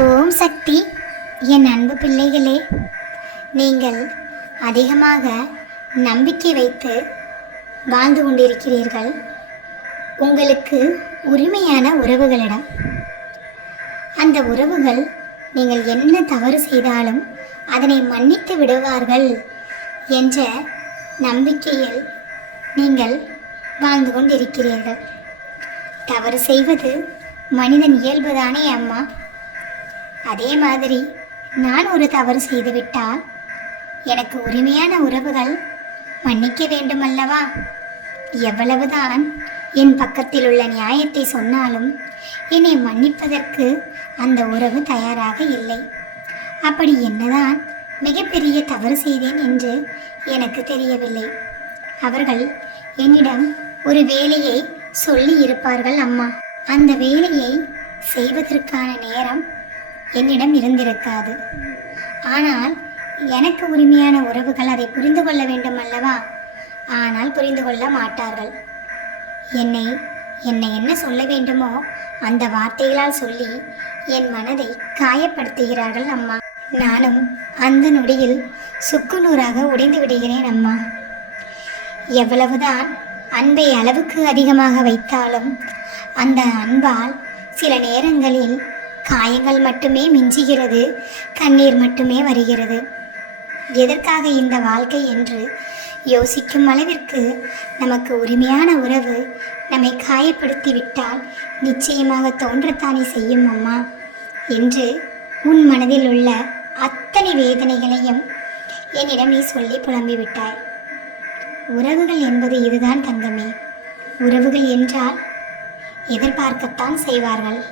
ஓம் சக்தி. என் அன்பு பிள்ளைகளே, நீங்கள் அதிகமாக நம்பிக்கை வைத்து வாழ்ந்து கொண்டிருக்கிறீர்கள் உங்களுக்கு உரிமையான உறவுகளிடம். அந்த உறவுகள் நீங்கள் என்ன தவறு செய்தாலும் அதனை மன்னித்து விடுவார்கள் என்ற நம்பிக்கையில் நீங்கள் வாழ்ந்து கொண்டிருக்கிறீர்கள். தவறு செய்வது மனிதன் இயல்புதானே அம்மா. அதே மாதிரி நான் ஒரு தவறு செய்துவிட்டால் எனக்கு உரிமையான உறவுகள் மன்னிக்க வேண்டுமல்லவா? எவ்வளவுதான் என் பக்கத்தில் உள்ள நியாயத்தை சொன்னாலும் என்னை மன்னிப்பதற்கு அந்த உறவு தயாராக இல்லை. அப்படி என்னதான் மிகப்பெரிய தவறு செய்தேன் என்று எனக்கு தெரியவில்லை. அவர்கள் என்னிடம் ஒரு வேலையை சொல்லி இருப்பார்கள் அம்மா. அந்த வேலையை செய்வதற்கான நேரம் என்னிடம் இருந்திருக்காது. ஆனால் எனக்கு உரிமையான உறவுகள் அதை புரிந்து கொள்ள வேண்டும் அல்லவா? ஆனால் புரிந்து கொள்ள மாட்டார்கள். என்னை என்ன சொல்ல வேண்டுமோ அந்த வார்த்தைகளால் சொல்லி என் மனதை காயப்படுத்துகிறார்கள் அம்மா. நானும் அந்த நொடியில் சுக்குநூறாக உடைந்து விடுகிறேன் அம்மா. எவ்வளவுதான் அன்பை அளவுக்கு அதிகமாக வைத்தாலும் அந்த அன்பால் சில நேரங்களில் காயங்கள் மட்டுமே மிஞ்சுகிறது, கண்ணீர் மட்டுமே வருகிறது. எதற்காக இந்த வாழ்க்கை என்று யோசிக்கும் அளவிற்கு நமக்கு உரிமையான உறவு நம்மை காயப்படுத்தி விட்டால் நிச்சயமாக தோன்றத்தானே செய்யும் அம்மா என்று உன் மனதில் உள்ள அத்தனை வேதனைகளையும் என்னிடம் நீ சொல்லி புலம்பிவிட்டாய். உறவுகள் என்பது இதுதான் தங்கமே. உறவுகள் என்றால் எதிர்பார்க்கத்தான் செய்வார்கள்.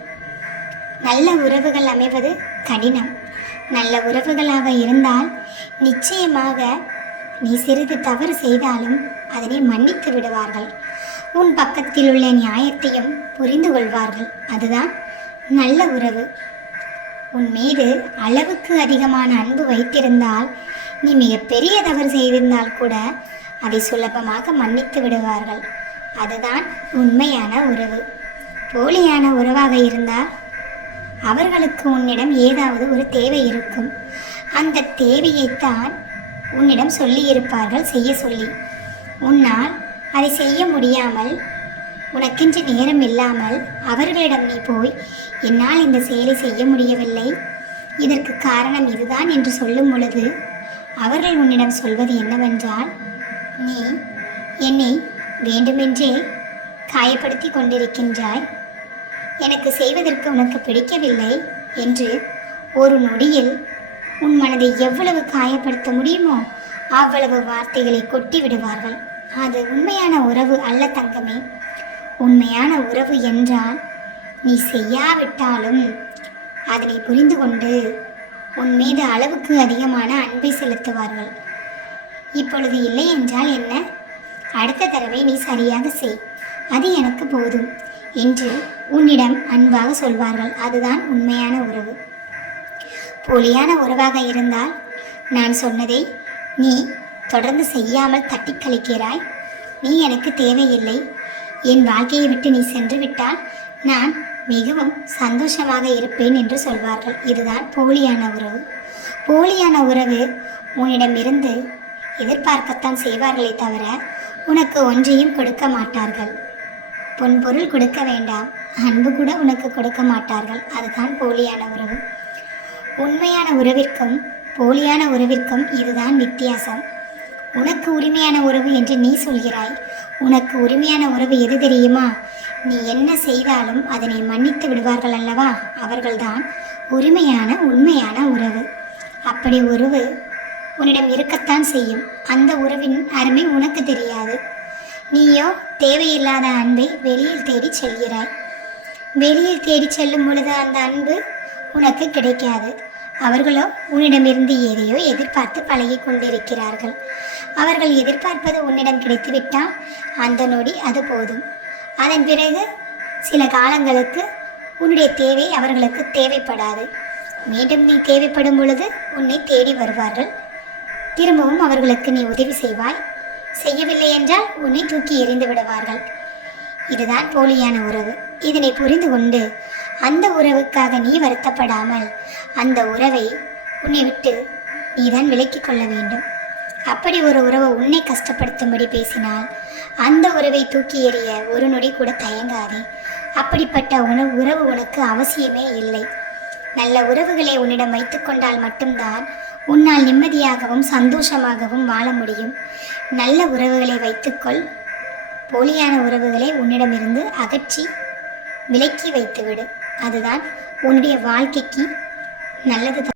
நல்ல உறவுகள் அமைவது கடினம். நல்ல உறவுகளாக இருந்தால் நிச்சயமாக நீ சிறிது தவறு செய்தாலும் அதனை மன்னித்து விடுவார்கள். உன் பக்கத்தில் உள்ள நியாயத்தையும் புரிந்து கொள்வார்கள். அதுதான் நல்ல உறவு. உன் மீது அளவுக்கு அதிகமான அன்பு வைத்திருந்தால் நீ மிகப்பெரிய தவறு செய்திருந்தால் கூட அதை சுலபமாக மன்னித்து விடுவார்கள். அதுதான் உண்மையான உறவு. போலியான உறவாக இருந்தால் அவர்களுக்கு உன்னிடம் ஏதாவது ஒரு தேவை இருக்கும். அந்த தேவையைத்தான் உன்னிடம் சொல்லியிருப்பார்கள் செய்ய சொல்லி. உன்னால் அதை செய்ய முடியாமல் உனக்கென்று நேரம் இல்லாமல் அவர்களிடம் நீ போய் என்னால் இந்த செயலை செய்ய முடியவில்லை, இதற்கு காரணம் இதுதான் என்று சொல்லும் பொழுது அவர்கள் உன்னிடம் சொல்வது என்னவென்றால், நீ என்னை வேண்டுமென்றே காயப்படுத்தி கொண்டிருக்கின்றாய், எனக்கு செய்வதற்கு உனக்கு பிடிக்கவில்லை என்று ஒரு நொடியில் உன் மனதை எவ்வளவு காயப்படுத்த முடியுமோ அவ்வளவு வார்த்தைகளை கொட்டி விடுவார்கள். அது உண்மையான உறவு அல்ல தங்கமே. உண்மையான உறவு என்றால் நீ செய்யாவிட்டாலும் அதனை புரிந்து கொண்டு உன் மீது அளவுக்கு அதிகமான அன்பை செலுத்துவார்கள். இப்பொழுது இல்லை என்றால் என்ன, அடுத்த தடவை நீ சரியாக செய், அது எனக்கு போதும் என்று உன்னிடம் அன்பாக சொல்வார்கள். அதுதான் உண்மையான உறவு. போலியான உறவாக இருந்தால் நான் சொன்னதை நீ தொடர்ந்து செய்யாமல் தட்டி கழிக்கிறாய், நீ எனக்கு தேவையில்லை, என் வாழ்க்கையை விட்டு நீ சென்று விட்டால் நான் மிகவும் சந்தோஷமாக இருப்பேன் என்று சொல்வார்கள். இதுதான் போலியான உறவு. போலியான உறவு உன்னிடமிருந்து எதிர்பார்க்கத்தான் செய்வார்களே தவிர உனக்கு ஒன்றையும் கொடுக்க மாட்டார்கள். பொன்பொருள் கொடுக்க வேண்டாம், அன்பு கூட உனக்கு கொடுக்க மாட்டார்கள். அதுதான் போலியான உறவு. உண்மையான உறவிற்கும் போலியான உறவிற்கும் இதுதான் வித்தியாசம். உனக்கு உரிமையான உறவு என்று நீ சொல்கிறாய். உனக்கு உரிமையான உறவு எது தெரியுமா? நீ என்ன செய்தாலும் அதனை மன்னித்து விடுவார்கள் அல்லவா? அவர்கள்தான் உரிமையான உண்மையான உறவு. அப்படி உறவு உன்னிடம் இருக்கத்தான் செய்யும். அந்த உறவின் அருமை உனக்கு தெரியாது. நீயோ தேவையில்லாத அன்பை வெளியில் தேடி செல்கிறாய். வெளியில் தேடி செல்லும் பொழுது அந்த அன்பு உனக்கு கிடைக்காது. அவர்களோ உன்னிடமிருந்து எதையோ எதிர்பார்த்து பழகி கொண்டிருக்கிறார்கள். அவர்கள் எதிர்பார்ப்பது உன்னிடம் கிடைத்துவிட்டால் அந்த நொடி அது போதும். அதன் பிறகு சில காலங்களுக்கு உன்னுடைய தேவை அவர்களுக்கு தேவைப்படாது. மீண்டும் நீ தேவைப்படும் பொழுது உன்னை தேடி வருவார்கள். திரும்பவும் அவர்களுக்கு நீ உதவி செய்வாய். செய்யவில்லை என்றால் உன்னை தூக்கி எறிந்து விடுவார்கள். இதுதான் போலியான உறவு. இதனை புரிந்து கொண்டு அந்த உறவுக்காக நீ வருத்தப்படாமல் அந்த உறவை உன்னை விட்டு நீதான் விலக்கிக் கொள்ள வேண்டும். அப்படி ஒரு உறவை உன்னை கஷ்டப்படுத்தும்படி பேசினால் அந்த உறவை தூக்கி எறிய ஒரு நொடி கூட தயங்காதே. அப்படிப்பட்ட உறவு உனக்கு அவசியமே இல்லை. நல்ல உறவுகளை உன்னிடம் வைத்துக்கொண்டால் மட்டும்தான் உன்னால் நிம்மதியாகவும் சந்தோஷமாகவும் வாழ முடியும். நல்ல உறவுகளை வைத்துக்கொள். போலியான உறவுகளை உன்னிடமிருந்து அகற்றி விலக்கி வைத்துவிடு. அதுதான் உன்னுடைய வாழ்க்கைக்கு நல்லது.